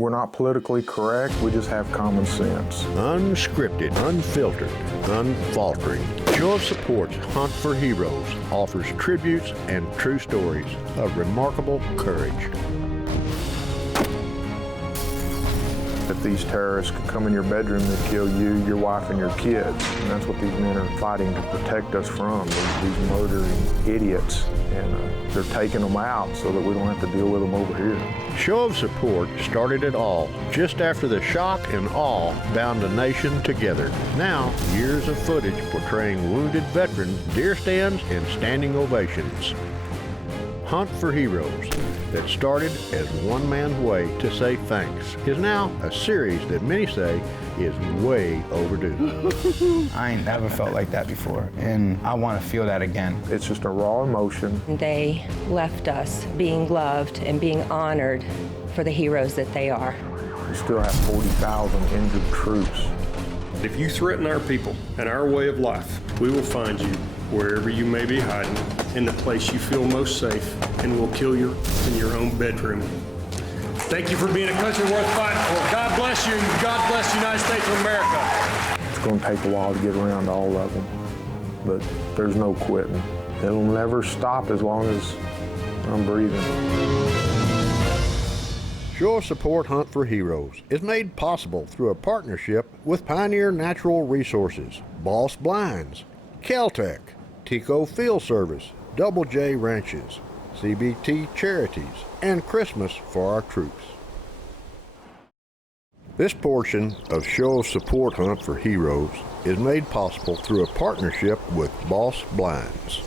We're not politically correct, we just have common sense. Unscripted, unfiltered, unfaltering. Show of Support's Hunt for Heroes offers tributes and true stories of remarkable courage. If these terrorists could come in your bedroom, they'd kill you, your wife, and your kids. And that's what these men are fighting to protect us from, these murdering idiots. And they're taking them out so that we don't have to deal with them over here. Show of Support started it all just after the shock and awe bound a nation together. Now, years of footage portraying wounded veterans, deer stands, and standing ovations. Hunt for Heroes, that started as one man's way to say thanks, is now a series that many say is way overdue. I ain't never felt like that before, and I want to feel that again. It's just a raw emotion. They left us being loved and being honored for the heroes that they are. We still have 40,000 injured troops. If you threaten our people and our way of life, we will find you wherever you may be hiding, in the place you feel most safe, and we'll kill you in your own bedroom. Thank you for being a country worth fighting for. God bless you, and God bless the United States of America. It's going to take a while to get around to all of them, but there's no quitting. It'll never stop as long as I'm breathing. Show of Support Hunt for Heroes is made possible through a partnership with Pioneer Natural Resources, Boss Blinds, Caltech, Tico Field Service, Double J Ranches, CBT Charities, and Christmas for our troops. This portion of Show of Support Hunt for Heroes is made possible through a partnership with Boss Blinds.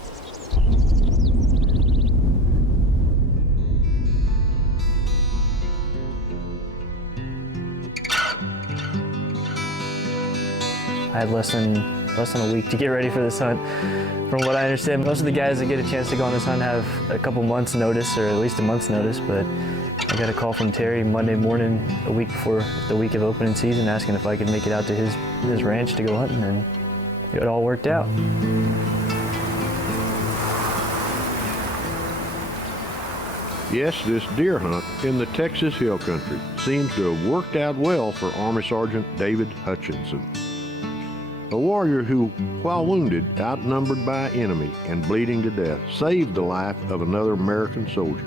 I had less than a week to get ready for this hunt. From what I understand, most of the guys that get a chance to go on this hunt have a couple months' notice, or at least a month's notice, but I got a call from Terry Monday morning, a week before the week of opening season, asking if I could make it out to his ranch to go hunting, and it all worked out. Yes, this deer hunt in the Texas Hill Country seems to have worked out well for Army Sergeant David Hutchinson. A warrior who, while wounded, outnumbered by enemy, and bleeding to death, saved the life of another American soldier.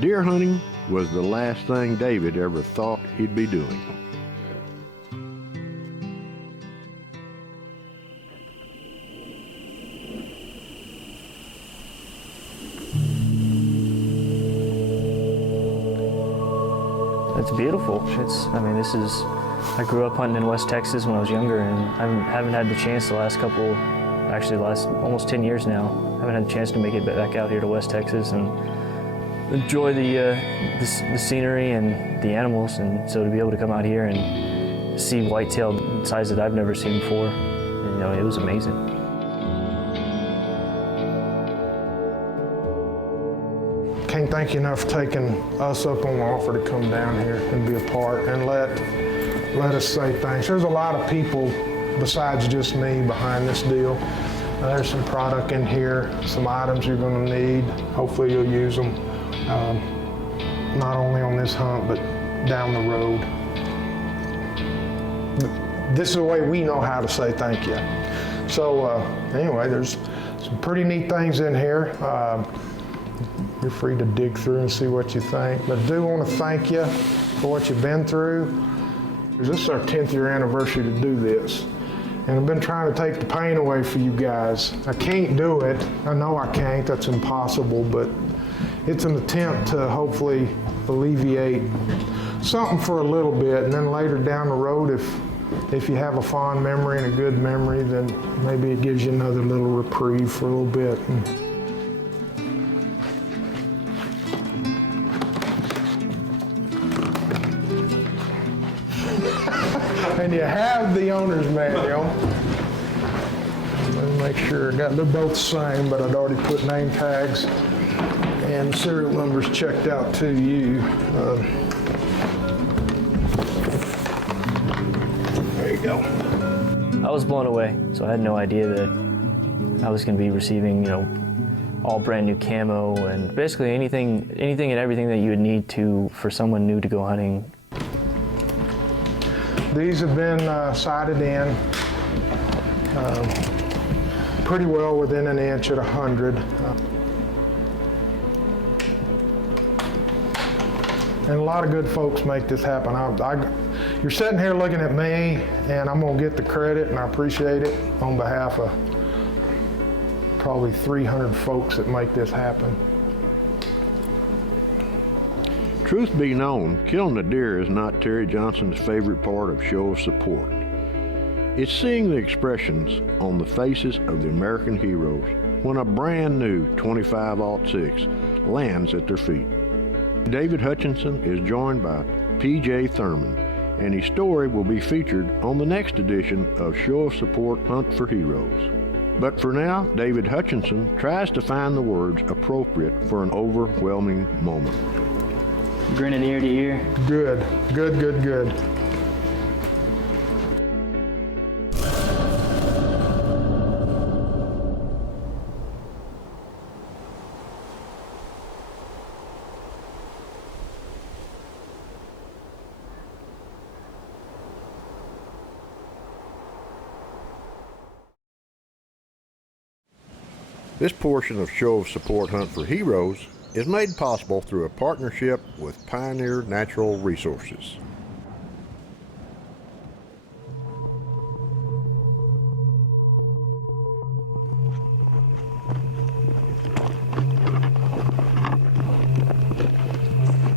Deer hunting was the last thing David ever thought he'd be doing. It's beautiful. I grew up hunting in West Texas when I was younger, and I haven't had the chance last almost 10 years now. I haven't had the chance to make it back out here to West Texas and enjoy the scenery and the animals, and so to be able to come out here and see whitetail size that I've never seen before, it was amazing. Can't thank you enough for taking us up on the offer to come down here and be a part and let us say thanks. There's a lot of people besides just me behind this deal. There's some product in here, some items you're going to need. Hopefully you'll use them, not only on this hunt, but down the road. This is the way we know how to say thank you. So anyway, there's some pretty neat things in here. You're free to dig through and see what you think. But I do want to thank you for what you've been through. This is our 10th year anniversary to do this. And I've been trying to take the pain away for you guys. I can't do it. I know I can't, that's impossible, but it's an attempt to hopefully alleviate something for a little bit, and then later down the road, if you have a fond memory and a good memory, then maybe it gives you another little reprieve for a little bit. And you have the owner's manual. Let me make sure, they're both the same, but I'd already put name tags and serial numbers checked out to you. There you go. I was blown away, so I had no idea that I was going to be receiving, all brand new camo, and basically anything and everything that you would need for someone new to go hunting. These have been sighted in pretty well within an inch at 100. And a lot of good folks make this happen. You're sitting here looking at me, and I'm gonna get the credit, and I appreciate it on behalf of probably 300 folks that make this happen. Truth be known, killing a deer is not Terry Johnson's favorite part of show of support. It's seeing the expressions on the faces of the American heroes when a brand new 25-06 lands at their feet. David Hutchinson is joined by P.J. Thurman, and his story will be featured on the next edition of Show of Support Hunt for Heroes. But for now, David Hutchinson tries to find the words appropriate for an overwhelming moment. Grinning ear to ear. Good, good, good, good. This portion of Show of Support Hunt for Heroes is made possible through a partnership with Pioneer Natural Resources.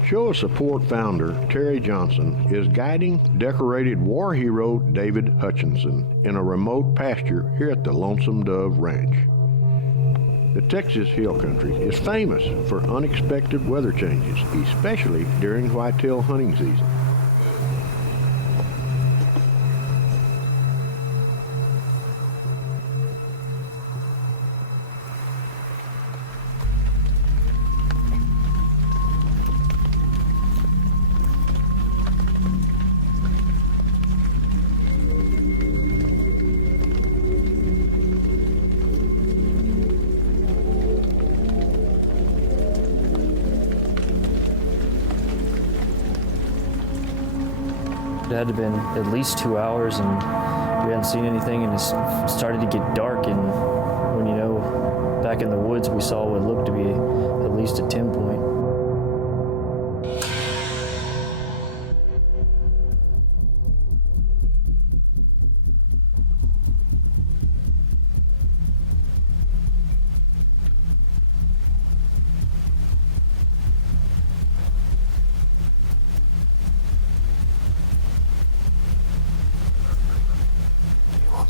Show of Support founder Terry Johnson is guiding decorated war hero David Hutchinson in a remote pasture here at the Lonesome Dove Ranch. The Texas Hill Country is famous for unexpected weather changes, especially during whitetail hunting season. It had to have been at least 2 hours, and we hadn't seen anything, and it started to get dark, and when you know, back in the woods we saw what looked to be at least a 10 point.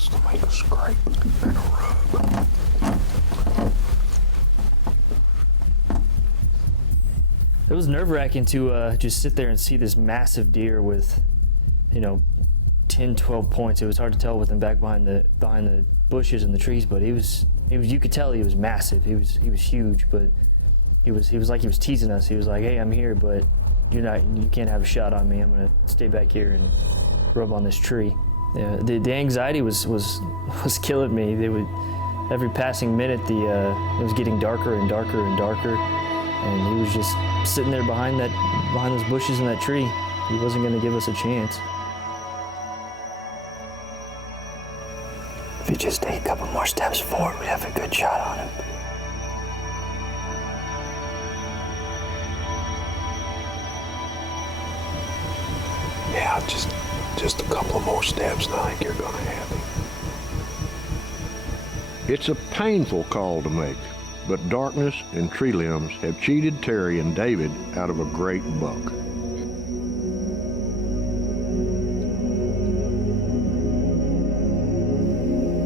To make a scrape and a rub. It was nerve-wracking to just sit there and see this massive deer with, 10, 12 points. It was hard to tell with him back behind the bushes and the trees, but he was you could tell he was massive. He was huge, but he was like he was teasing us. He was like, "Hey, I'm here, but you can't have a shot on me. I'm gonna stay back here and rub on this tree." Yeah, the anxiety was killing me. Every passing minute, it was getting darker and darker and darker, and he was just sitting there behind those bushes in that tree. He wasn't going to give us a chance. If you just take a couple more steps forward, we'd have a good shot on him. Yeah, just a couple of more steps, and I think you're going to have him. It's a painful call to make, but darkness and tree limbs have cheated Terry and David out of a great buck.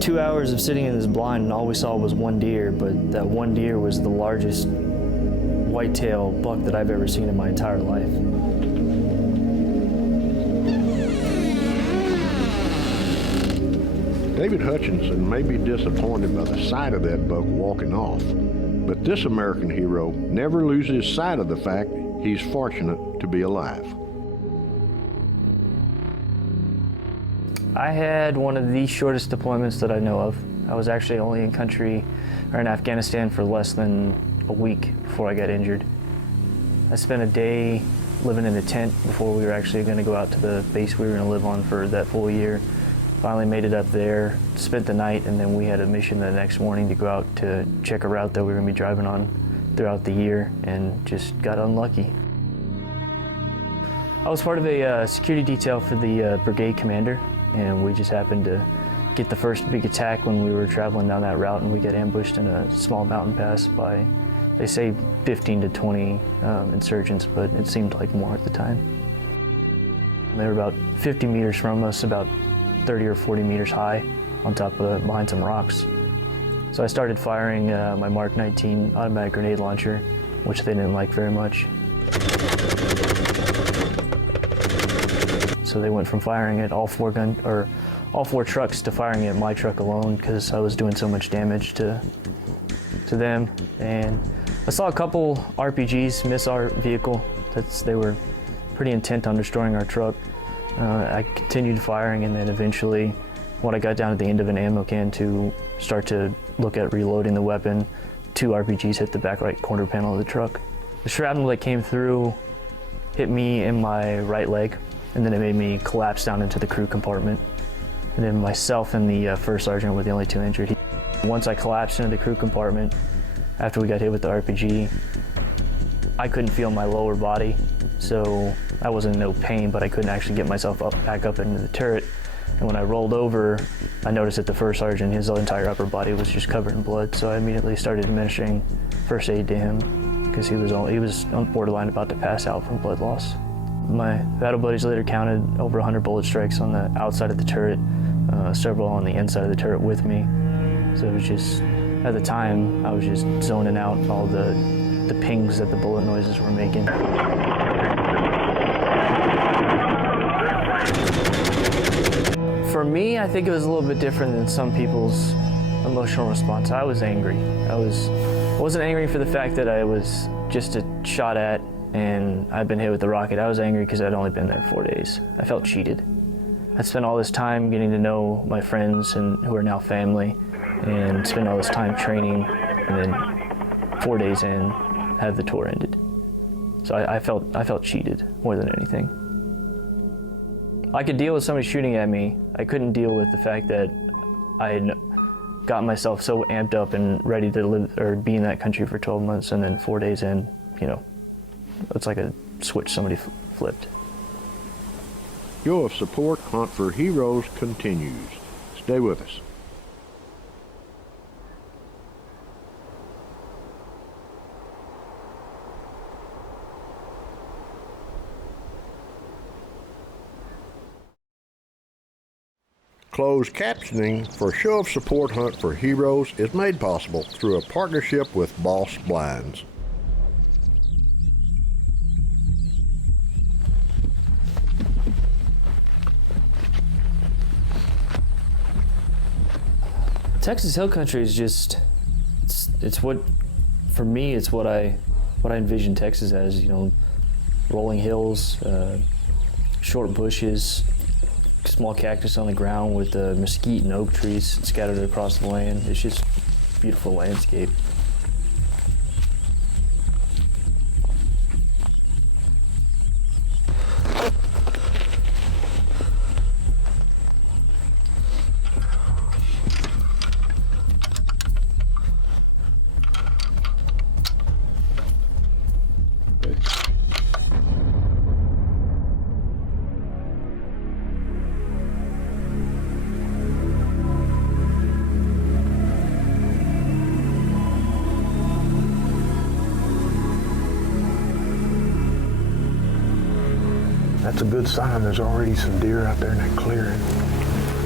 Two hours of sitting in this blind, and all we saw was one deer, but that one deer was the largest whitetail buck that I've ever seen in my entire life. David Hutchinson may be disappointed by the sight of that buck walking off, but this American hero never loses sight of the fact he's fortunate to be alive. I had one of the shortest deployments that I know of. I was actually only in country or in Afghanistan for less than a week before I got injured. I spent a day living in a tent before we were actually going to go out to the base we were going to live on for that full year. Finally made it up there, spent the night, and then we had a mission the next morning to go out to check a route that we were going to be driving on throughout the year, and just got unlucky. I was part of a security detail for the brigade commander, and we just happened to get the first big attack when we were traveling down that route, and we got ambushed in a small mountain pass by, they say 15 to 20 insurgents, but it seemed like more at the time. They were about 50 meters from us, about 30 or 40 meters high on top of behind some rocks. So I started firing my Mark 19 automatic grenade launcher, which they didn't like very much. So they went from firing at all four trucks to firing at my truck alone because I was doing so much damage to them. And I saw a couple RPGs miss our vehicle. They were pretty intent on destroying our truck. I continued firing, and then eventually, when I got down at the end of an ammo can to start to look at reloading the weapon, 2 RPGs hit the back right corner panel of the truck. The shrapnel that came through hit me in my right leg, and then it made me collapse down into the crew compartment. And then myself and the first sergeant were the only 2 injured. Once I collapsed into the crew compartment, after we got hit with the RPG, I couldn't feel my lower body, so I was in no pain, but I couldn't actually get myself back up into the turret. And when I rolled over, I noticed that the first sergeant, his entire upper body was just covered in blood, so I immediately started administering first aid to him because he was on borderline about to pass out from blood loss. My battle buddies later counted over 100 bullet strikes on the outside of the turret, several on the inside of the turret with me. So it was just, at the time, I was just zoning out all the pings that the bullet noises were making. For me, I think it was a little bit different than some people's emotional response. I was angry. I wasn't angry for the fact that I was just a shot at and I'd been hit with the rocket. I was angry because I'd only been there 4 days. I felt cheated. I'd spent all this time getting to know my friends and who are now family, and spent all this time training, and then 4 days in, have the tour ended. So I felt cheated more than anything. I could deal with somebody shooting at me. I couldn't deal with the fact that I had got myself so amped up and ready to live or be in that country for 12 months, and then 4 days in, it's like a switch somebody flipped. Show of Support Hunt for Heroes continues. Stay with us. Closed captioning for Show of Support Hunt for Heroes is made possible through a partnership with Boss Blinds. Texas Hill Country is just, it's what, for me, it's what I envision Texas as, rolling hills, short bushes, small cactus on the ground with mesquite and oak trees scattered across the land. It's just a beautiful landscape. That's a good sign. There's already some deer out there in that clearing.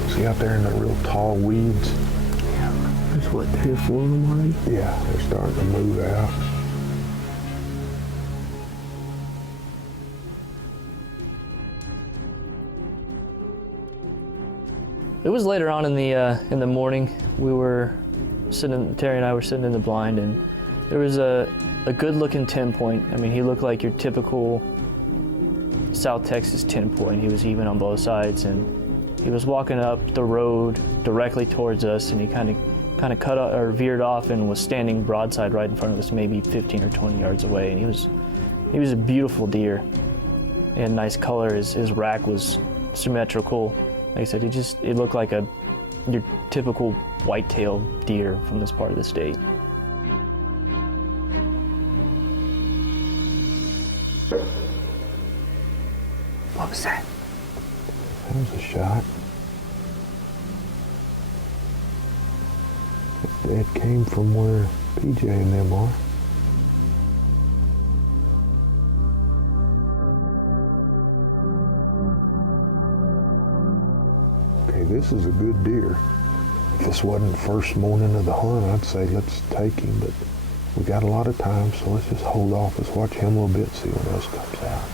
See out there in the real tall weeds? Yeah. There's what, 3 or 4 of them already? Yeah, they're starting to move out. It was later on in the morning. We were Terry and I were sitting in the blind, and there was a good-looking 10-point. I mean, he looked like your typical South Texas 10-point. He was even on both sides, and he was walking up the road directly towards us, and he kind of kind of cut or veered off and was standing broadside right in front of us, maybe 15 or 20 yards away. And he was a beautiful deer. He had nice color. His rack was symmetrical. Like I said, it looked like your typical white-tailed deer from this part of the state. What was that? That was a shot. It came from where PJ and them are. Okay, this is a good deer. If this wasn't the first morning of the hunt, I'd say let's take him, but we got a lot of time, so let's just hold off. Let's watch him a little bit, see what else comes out.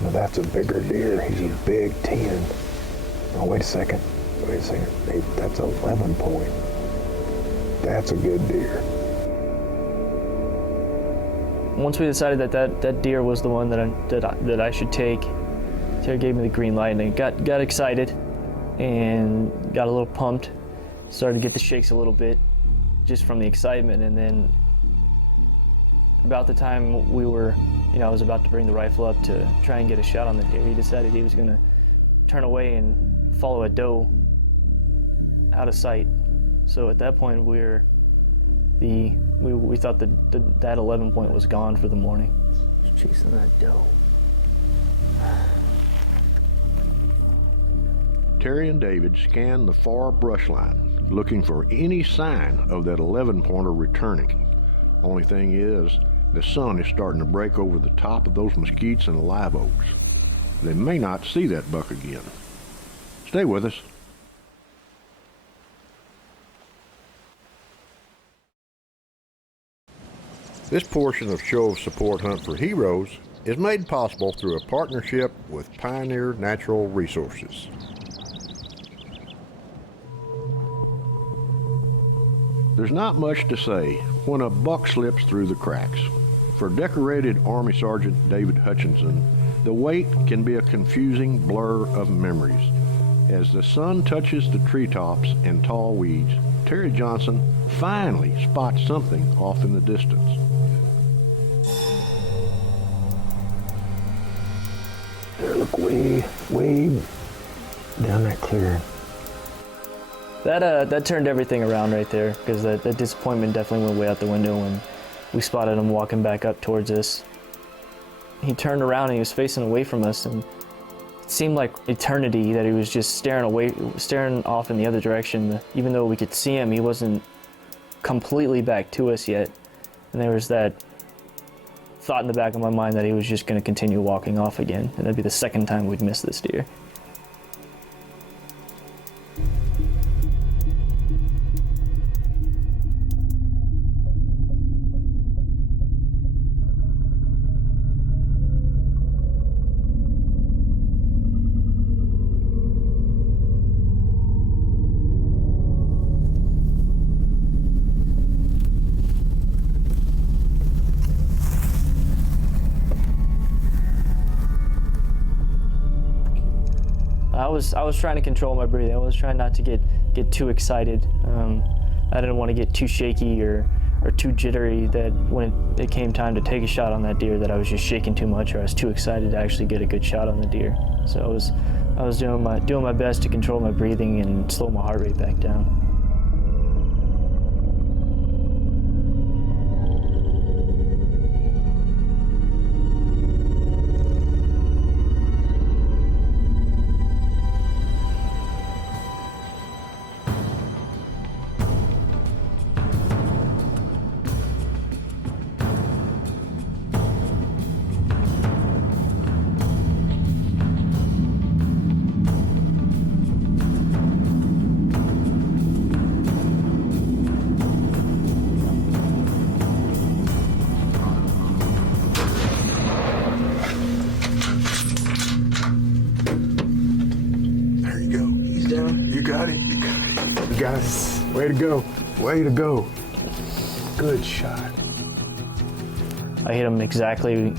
Now that's a bigger deer. He's a big 10. Oh, wait a second. Wait a second. Hey, that's 11 point. That's a good deer. Once we decided that deer was the one that I should take, Terry gave me the green light, and I got excited and got a little pumped. Started to get the shakes a little bit just from the excitement, and then about the time I was about to bring the rifle up to try and get a shot on the deer, he decided he was going to turn away and follow a doe out of sight. So at that point, we thought that 11 point was gone for the morning. Chasing that doe. Terry and David scanned the far brush line, looking for any sign of that 11-pointer returning. Only thing is, the sun is starting to break over the top of those mesquites and live oaks. They may not see that buck again. Stay with us. This portion of Show of Support Hunt for Heroes is made possible through a partnership with Pioneer Natural Resources. There's not much to say when a buck slips through the cracks. For decorated Army Sergeant David Hutchinson, the wait can be a confusing blur of memories. As the sun touches the treetops and tall weeds, Terry Johnson finally spots something off in the distance. There, look way down that clearing. That turned everything around right there, because that disappointment definitely went way out the window when we spotted him walking back up towards us. He turned around and he was facing away from us, and it seemed like eternity that he was just staring off in the other direction. Even though we could see him, he wasn't completely back to us yet. And there was that thought in the back of my mind that he was just going to continue walking off again, and that'd be the second time we'd miss this deer. I was trying to control my breathing. I was trying not to get too excited. I didn't want to get too shaky or too jittery that when it came time to take a shot on that deer that I was just shaking too much, or I was too excited to actually get a good shot on the deer. So I was doing my best to control my breathing and slow my heart rate back down. You got him. You got it. You got it. Way to go. Way to go. good shot. I hit him exactly,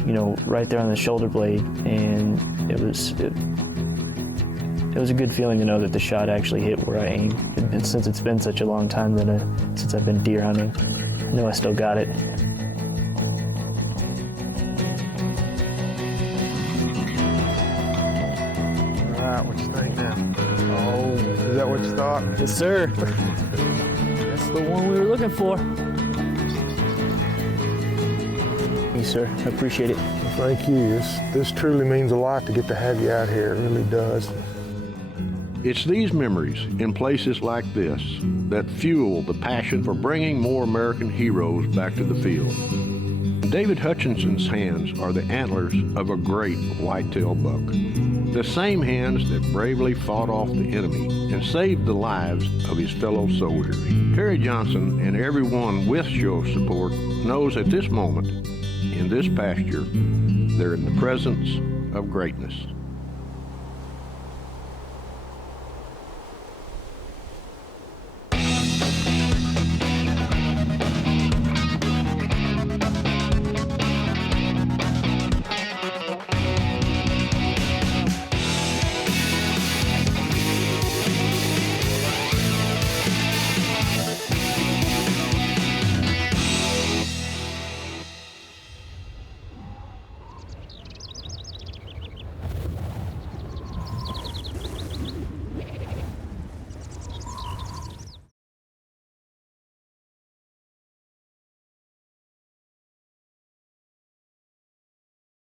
right there on the shoulder blade, and it was a good feeling to know that the shot actually hit where I aimed. And since it's been such a long time since I've been deer hunting, I know I still got it. All right, what you think now? Oh, is that what you thought? Yes, sir. That's the one we were looking for. Thank you, sir. I appreciate it. Thank you. This truly means a lot to get to have you out here. It really does. It's these memories in places like this that fuel the passion for bringing more American heroes back to the field. David Hutchinson's hands are the antlers of a great whitetail buck. The same hands that bravely fought off the enemy and saved the lives of his fellow soldiers. Terry Johnson and everyone with show support knows at this moment, in this pasture, they're in the presence of greatness.